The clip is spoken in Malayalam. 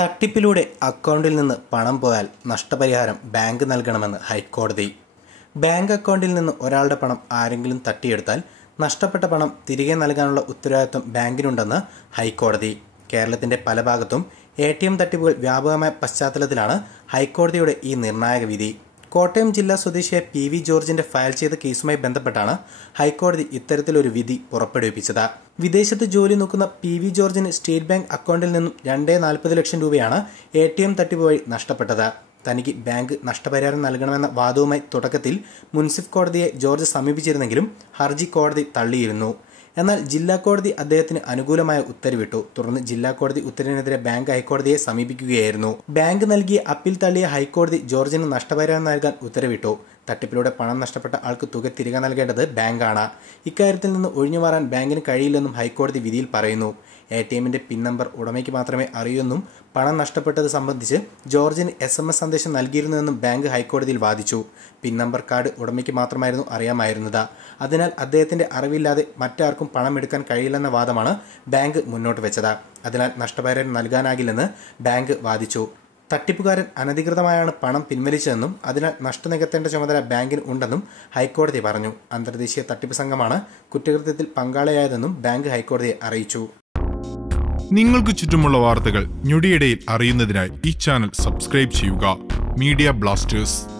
തട്ടിപ്പിലൂടെ അക്കൗണ്ടിൽ നിന്ന് പണം പോയാൽ നഷ്ടപരിഹാരം ബാങ്ക് നൽകണമെന്ന് ഹൈക്കോടതി. ബാങ്ക് അക്കൗണ്ടിൽ നിന്ന് ഒരാളുടെ പണം ആരെങ്കിലും തട്ടിയെടുത്താൽ നഷ്ടപ്പെട്ട പണം തിരികെ നൽകാനുള്ള ഉത്തരവാദിത്വം ബാങ്കിനുണ്ടെന്ന് ഹൈക്കോടതി. കേരളത്തിന്റെ പല ഭാഗത്തും എ ടി എം തട്ടിപ്പുകൾ വ്യാപകമായ പശ്ചാത്തലത്തിലാണ് ഹൈക്കോടതിയുടെ ഈ നിർണായക വിധി. കോട്ടയം ജില്ലാ സ്വദേശിയായ പി വി ജോർജിന്റെ ഫയൽ ചെയ്ത കേസുമായി ബന്ധപ്പെട്ടാണ് ഹൈക്കോടതി ഇത്തരത്തിലൊരു വിധി പുറപ്പെടുവിപ്പിച്ചത്. വിദേശത്ത് ജോലി നോക്കുന്ന പി വി ജോർജിന് സ്റ്റേറ്റ് ബാങ്ക് അക്കൗണ്ടിൽ നിന്നും രണ്ടേ നാൽപ്പത് ലക്ഷം രൂപയാണ് എ ടി എം തട്ടിപ്പ് വഴി നഷ്ടപ്പെട്ടത്. തനിക്ക് ബാങ്ക് നഷ്ടപരിഹാരം നൽകണമെന്ന വാദവുമായി തുടക്കത്തിൽ മുൻസിഫ് കോടതിയെ ജോർജ് സമീപിച്ചിരുന്നെങ്കിലും ഹർജി കോടതി തള്ളിയിരുന്നു. എന്നാൽ ജില്ലാ കോടതി അദ്ദേഹത്തിന് അനുകൂലമായ ഉത്തരവിട്ടു. തുടർന്ന് ജില്ലാ കോടതി ഉത്തരവിനെതിരെ ബാങ്ക് ഹൈക്കോടതിയെ സമീപിക്കുകയായിരുന്നു. ബാങ്ക് നൽകിയ അപ്പീൽ തള്ളിയ ഹൈക്കോടതി ജോർജിന് നഷ്ടപരിഹാരം നൽകാൻ ഉത്തരവിട്ടു. തട്ടിപ്പിലൂടെ പണം നഷ്ടപ്പെട്ട ആൾക്ക് തുക തിരികെ നൽകേണ്ടത് ബാങ്കാണ്. ഇക്കാര്യത്തിൽ നിന്ന് ഒഴിഞ്ഞു മാറാൻ ബാങ്കിന് കഴിയില്ലെന്നും ഹൈക്കോടതി വിധിയിൽ പറയുന്നു. എ ടി എമ്മിന്റെ പിൻ നമ്പർ ഉടമയ്ക്ക് മാത്രമേ അറിയൂന്നും പണം നഷ്ടപ്പെട്ടത് സംബന്ധിച്ച് ജോർജിന് എസ് എം എസ് സന്ദേശം നൽകിയിരുന്നുവെന്നും ബാങ്ക് ഹൈക്കോടതിയിൽ വാദിച്ചു. പിൻ നമ്പർ കാർഡ് ഉടമയ്ക്ക് മാത്രമായിരുന്നു അറിയാമായിരുന്നത്. അതിനാൽ അദ്ദേഹത്തിന്റെ അറിവില്ലാതെ മറ്റാർക്കും പണം എടുക്കാൻ കഴിയില്ലെന്ന വാദമാണ് ബാങ്ക് മുന്നോട്ട് വെച്ചത്. അതിനാൽ നഷ്ടപരിഹാരം നൽകാനാകില്ലെന്ന് ബാങ്ക് വാദിച്ചു. തട്ടിപ്പുകാരൻ അനധികൃതമായാണ് പണം പിൻവലിച്ചതെന്നും അതിനാൽ നഷ്ടം നികത്തേണ്ട ചുമതല ബാങ്കിന് ഉണ്ടെന്നും ഹൈക്കോടതി പറഞ്ഞു. അന്തർദേശീയ തട്ടിപ്പ് സംഘമാണ് കുറ്റകൃത്യത്തിൽ പങ്കാളിയായതെന്നും ബാങ്ക് ഹൈക്കോടതിയെ അറിയിച്ചു. നിങ്ങൾക്ക് ചുറ്റുമുള്ള വാർത്തകൾ ഞൊടിയിടയിൽ അറിയുന്നതിനായി ഈ ചാനൽ സബ്സ്ക്രൈബ് ചെയ്യുക. Media blasters.